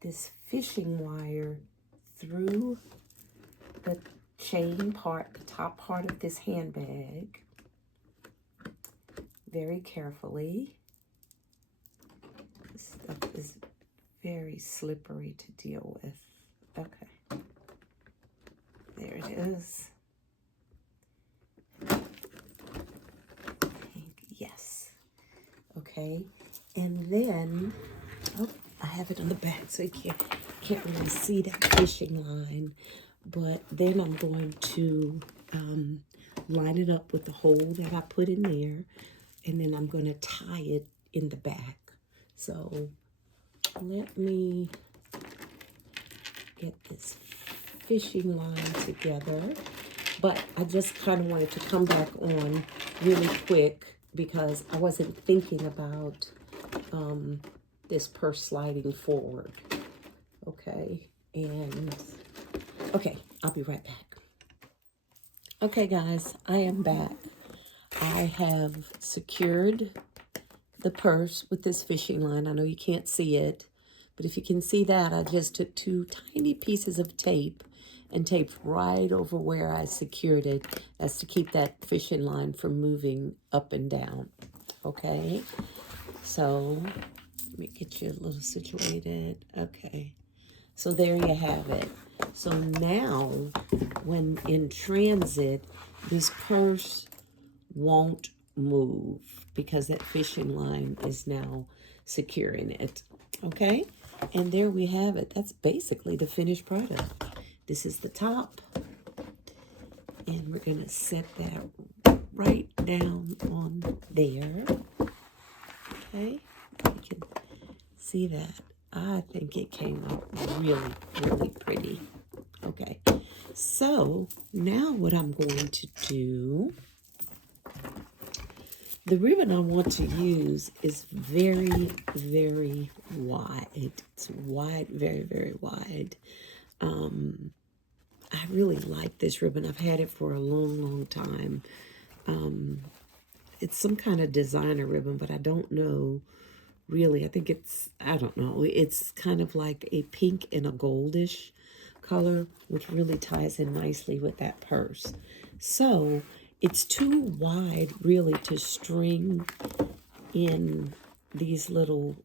this fishing wire through the chain part, the top part of this handbag, very carefully. This stuff is very slippery to deal with. Okay. is. Yes. Okay. And then, oh, I have it on the back so you can't really see that fishing line. But then I'm going to line it up with the hole that I put in there. And then I'm going to tie it in the back. So let me get this fishing line together. But I just kind of wanted to come back on really quick because I wasn't thinking about this purse sliding forward. Okay, and okay, I'll be right back. Okay, guys, I am back. I have secured the purse with this fishing line. I know you can't see it, but if you can see that, I just took 2 tiny pieces of tape and taped right over where I secured it as to keep that fishing line from moving up and down. Okay, so let me get you a little situated. Okay, so there you have it. So now when in transit, this purse won't move because that fishing line is now securing it. Okay, and there we have it. That's basically the finished product. This is the top, and we're gonna set that right down on there. Okay, you can see that. I think it came out really, really pretty. Okay, so now what I'm going to do, the ribbon I want to use is very, very wide. It's wide, very, very wide. I really like this ribbon. I've had it for a long, long time. It's some kind of designer ribbon, but I don't know really. I think it's, I don't know. It's kind of like a pink and a goldish color, which really ties in nicely with that purse. So it's too wide really to string in these little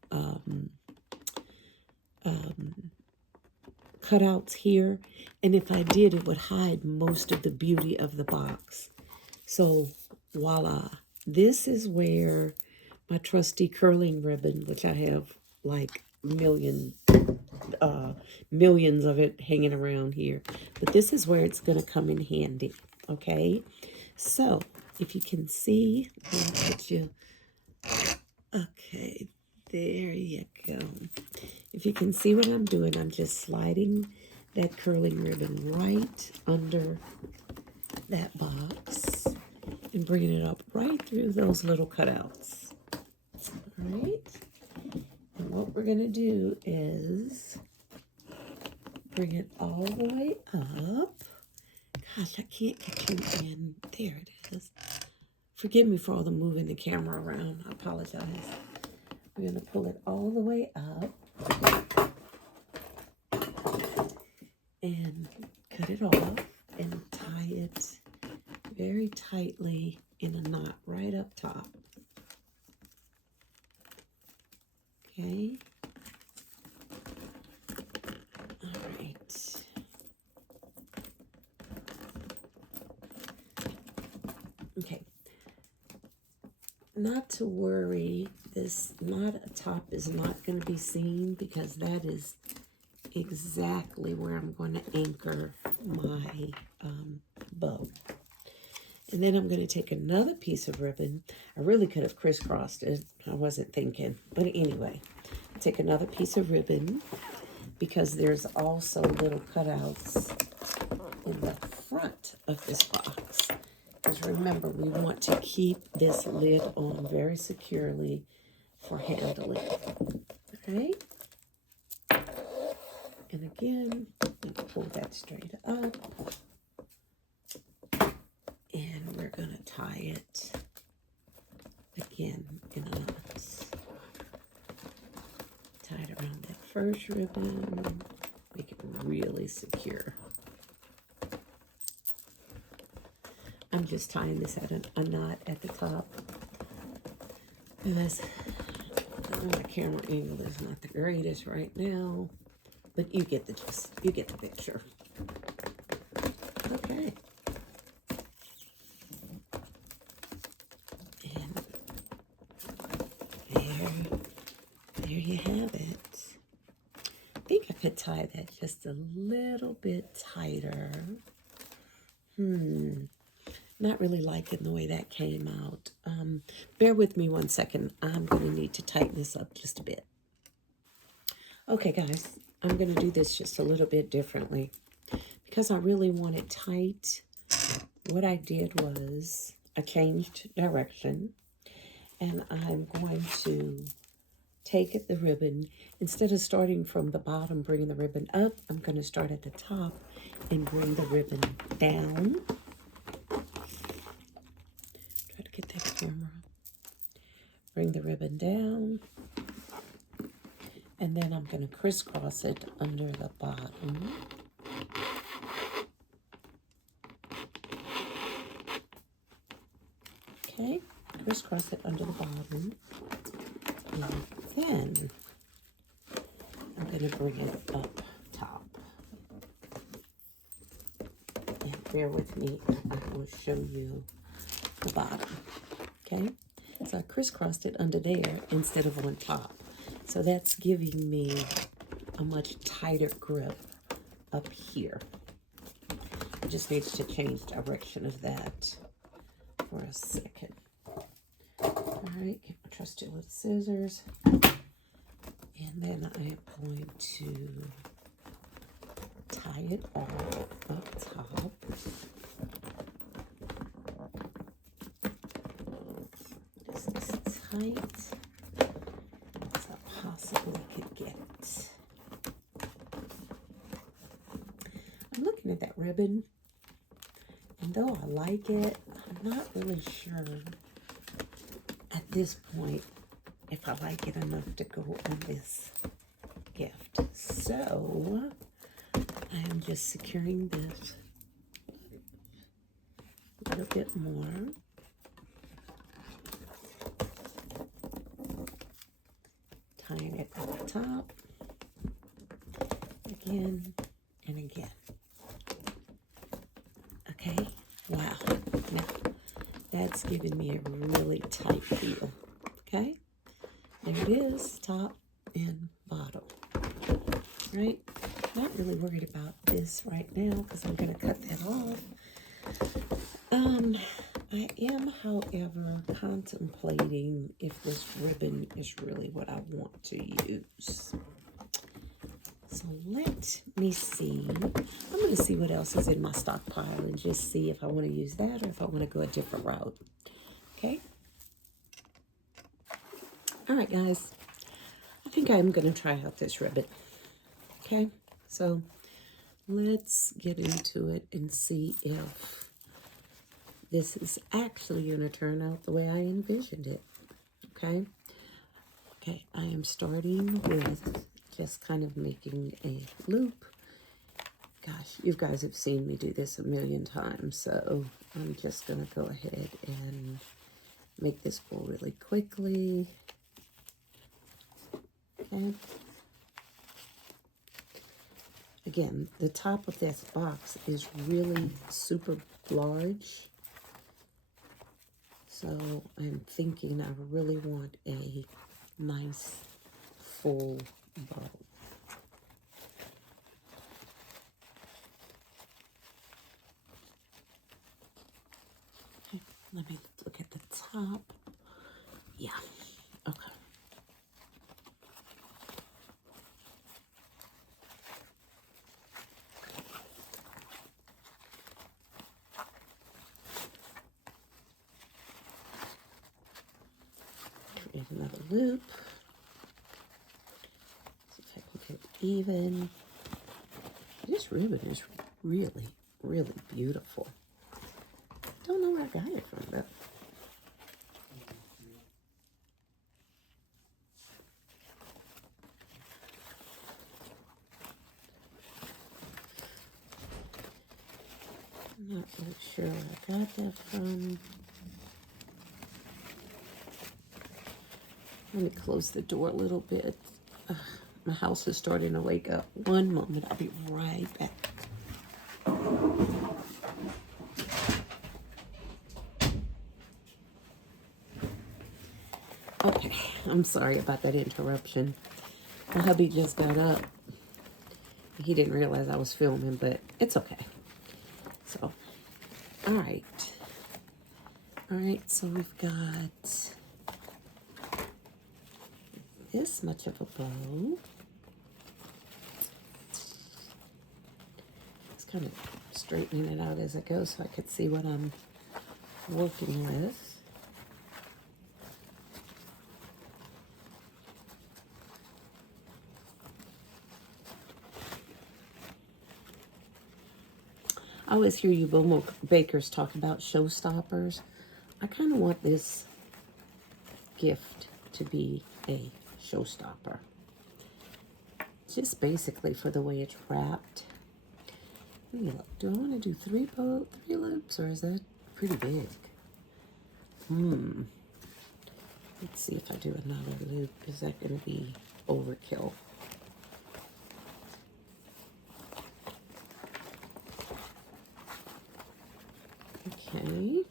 cutouts here. And if I did, it would hide most of the beauty of the box. So voila, this is where my trusty curling ribbon, which I have like millions of it hanging around here. But this is where it's going to come in handy, okay? So, if you can see, let me put you, okay, there you go. If you can see what I'm doing, I'm just sliding that curling ribbon right under that box and bringing it up right through those little cutouts. All right? And what we're going to do is bring it all the way up. Gosh, I can't get you in. There it is. Forgive me for all the moving the camera around. I apologize. We're going to pull it all the way up and cut it off and tie it very tightly in a knot right up top. Okay. All right. Okay. Not to worry, this knot at the top is not going to be seen because that is exactly where I'm going to anchor my bow. And then I'm going to take another piece of ribbon. I really could have crisscrossed it. I wasn't thinking. But anyway, take another piece of ribbon because there's also little cutouts in the front of this box. Because remember, we want to keep this lid on very securely for handling. Okay? And again, you pull that straight up. And we're going to tie it again in a knot. Tie it around that first ribbon. Make it really secure. I'm just tying this at a knot at the top. And that's, my camera angle is not the greatest right now. But you get the gist. You get the picture. Okay. tie that just a little bit tighter. Not really liking the way that came out. Bear with me one second. I'm going to need to tighten this up just a bit. Okay, guys, I'm going to do this just a little bit differently. Because I really want it tight, what I did was I changed direction. And I'm going to take the ribbon. Instead of starting from the bottom, bringing the ribbon up, I'm going to start at the top and bring the ribbon down. Try to get that camera. Bring the ribbon down. And then I'm going to crisscross it under the bottom. Okay, crisscross it under the bottom. And then I'm going to bring it up top. And bear with me, I will show you the bottom. Okay, so I crisscrossed it under there instead of on top. So that's giving me a much tighter grip up here. I just need to change direction of that for a second. All right, get my trusty little scissors. And then I am going to tie it all up top. Just as tight as I possibly could get it. I'm looking at that ribbon, and though I like it, I'm not really sure at this point if I like it enough to go on this gift. So I am just securing this a little bit more. Tying it at the top again and again. Okay, wow. Now that's giving me a really tight feel. Okay, there it is, top and bottom. Right? Not really worried about this right now because I'm going to cut that off. I am, however, contemplating if this ribbon is really what I want to use. So let me see. I'm going to see what else is in my stockpile and just see if I want to use that or if I want to go a different route. Okay? All right, guys. I think I'm going to try out this ribbon. Okay? So let's get into it and see if this is actually going to turn out the way I envisioned it. Okay? Okay, I am starting with just kind of making a loop. Gosh, you guys have seen me do this a million times, so I'm just going to go ahead and make this go really quickly. Okay. Again, the top of this box is really super large. So I'm thinking I really want a nice full bow. Okay, let me look at the top. Yeah, okay. Create another loop. See if I can get it even. This ribbon is really, really beautiful. Don't know where I got it from, though. I'm not really sure where I got that from. Let me close the door a little bit. My house is starting to wake up. One moment, I'll be right back. Okay, I'm sorry about that interruption. My hubby just got up he didn't realize I was filming, but it's okay. So, all right. All right, so we've got this much of a bow. It's kind of straightening it out as I go so I could see what I'm working with. I always hear you boho bakers talk about showstoppers. I kind of want this gift to be a showstopper. Just basically for the way it's wrapped. Look, do I want to do three loops, or is that pretty big? Let's see if I do another loop. Is that going to be overkill? Okay.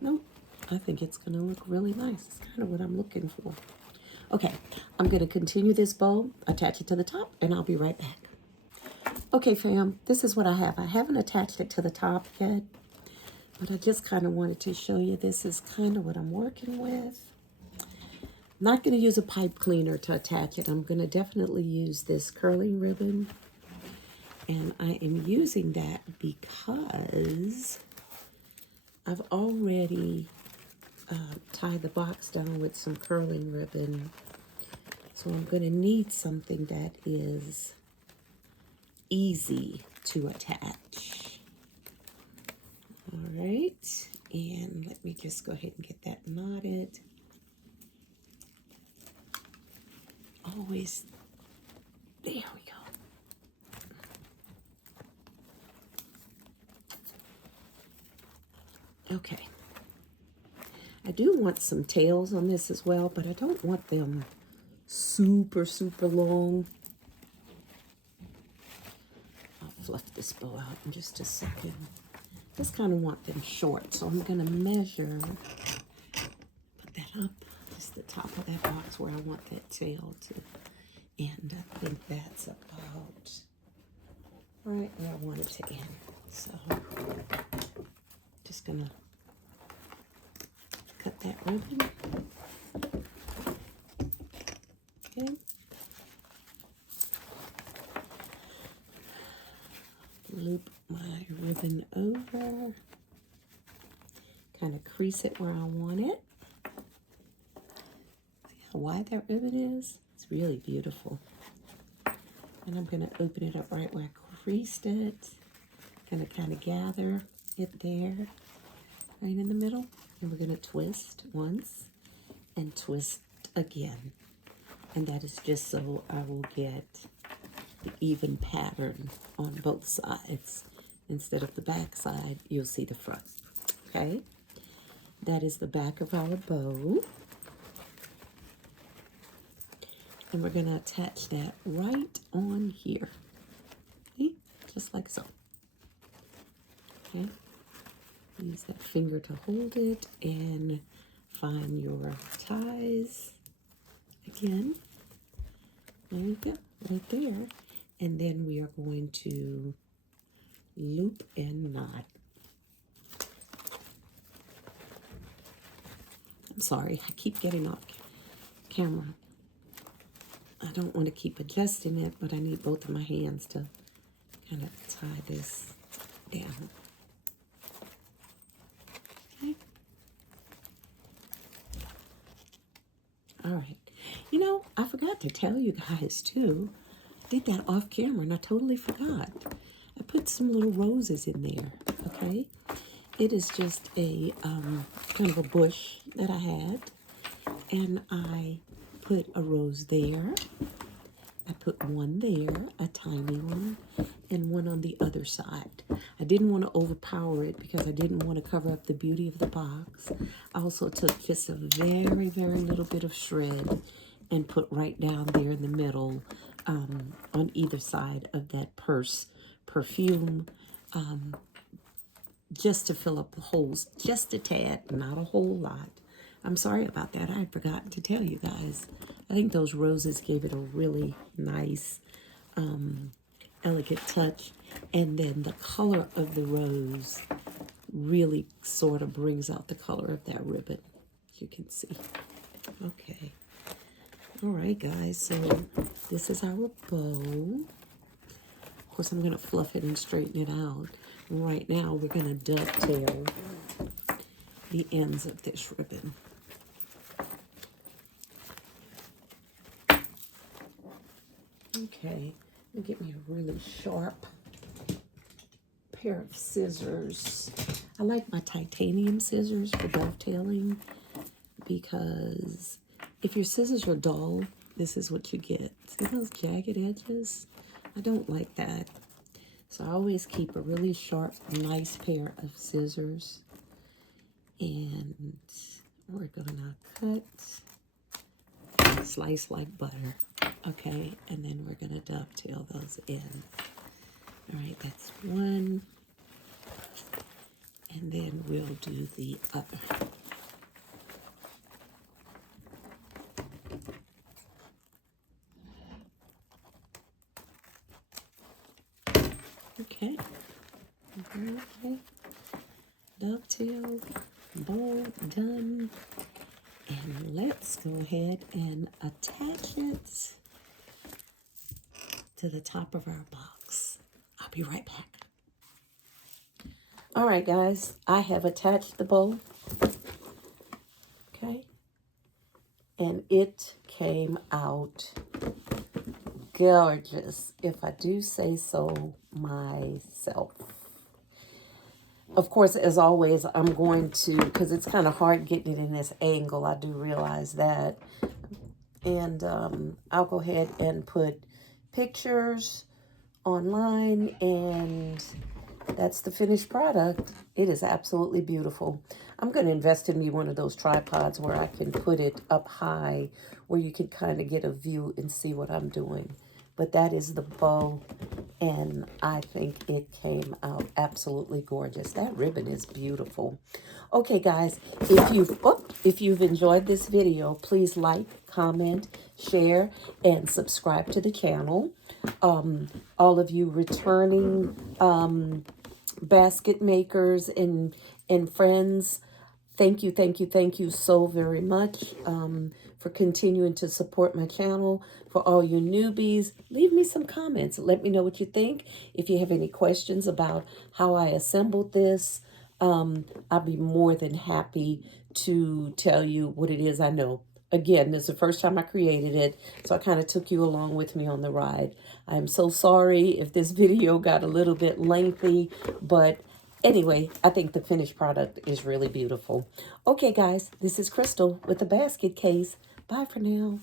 Nope. I think it's going to look really nice. It's kind of what I'm looking for. Okay, I'm going to continue this bow, attach it to the top, and I'll be right back. Okay, fam, this is what I have. I haven't attached it to the top yet, but I just kind of wanted to show you this is kind of what I'm working with. I'm not going to use a pipe cleaner to attach it. I'm going to definitely use this curling ribbon, and I am using that because I've already tied the box down with some curling ribbon. So I'm going to need something that is easy to attach. All right, and let me just go ahead and get that knotted. Always, there we go. Okay. I do want some tails on this as well, but I don't want them super, super long. I'll fluff this bow out in just a second. Just kind of want them short, so I'm going to measure, put that up, just the top of that box where I want that tail to end. I think that's about right where I want it to end. So, just going to cut that ribbon. Okay. Loop my ribbon over. Kind of crease it where I want it. See how wide that ribbon is? It's really beautiful. And I'm going to open it up right where I creased it. Going to kind of gather it there, right in the middle. And we're going to twist once and twist again. And that is just so I will get the even pattern on both sides. Instead of the back side, you'll see the front. Okay? That is the back of our bow. And we're going to attach that right on here. Okay? Just like so. Okay? Use that finger to hold it and find your ties. Again, there you go, right there. And then we are going to loop and knot. I'm sorry, I keep getting off camera. I don't want to keep adjusting it, but I need both of my hands to kind of tie this down. Okay. All right. You know, I forgot to tell you guys too. I did that off camera and I totally forgot. I put some little roses in there, okay? It is just a kind of a bush that I had. And I put a rose there. I put one there, a tiny one, and one on the other side. I didn't want to overpower it because I didn't want to cover up the beauty of the box. I also took just a very, very little bit of shred and put right down there in the middle on either side of that perfume, just to fill up the holes just a tad, not a whole lot, I'm sorry about that. I had forgotten to tell you guys. I think those roses gave it a really nice, elegant touch. And then the color of the rose really sort of brings out the color of that ribbon, as you can see. Okay. All right, guys. So this is our bow. Of course, I'm going to fluff it and straighten it out. Right now, we're going to dovetail the ends of this ribbon. Okay, let me get me a really sharp pair of scissors. I like my titanium scissors for dovetailing because if your scissors are dull, this is what you get. See those jagged edges? I don't like that. So I always keep a really sharp, nice pair of scissors. And we're gonna cut, slice like butter. Okay, and then we're gonna dovetail those in. All right, that's one. And then we'll do the other. Okay. Okay. Dovetail, bow done. And let's go ahead and attach it to the top of our box. I'll be right back. All right, guys, I have attached the bow. Okay. And it came out gorgeous, if I do say so myself. Of course, as always, I'm going to, because it's kind of hard getting it in this angle, I do realize that. And I'll go ahead and put pictures online, and that's the finished product. It is absolutely beautiful. I'm going to invest in me one of those tripods where I can put it up high, where you can kind of get a view and see what I'm doing. But that is the bow, and I think it came out absolutely gorgeous. That ribbon is beautiful. Okay, guys, if you've enjoyed this video, please like, comment, share, and subscribe to the channel. All of you returning basket makers and friends, thank you so very much for continuing to support my channel. For all you newbies, leave me some comments. Let me know what you think. If you have any questions about how I assembled this, I'll be more than happy to tell you what it is I know. Again, this is the first time I created it, so I kind of took you along with me on the ride. I'm so sorry if this video got a little bit lengthy, but anyway, I think the finished product is really beautiful. Okay, guys, this is Crystal with the Basket Case. Bye for now.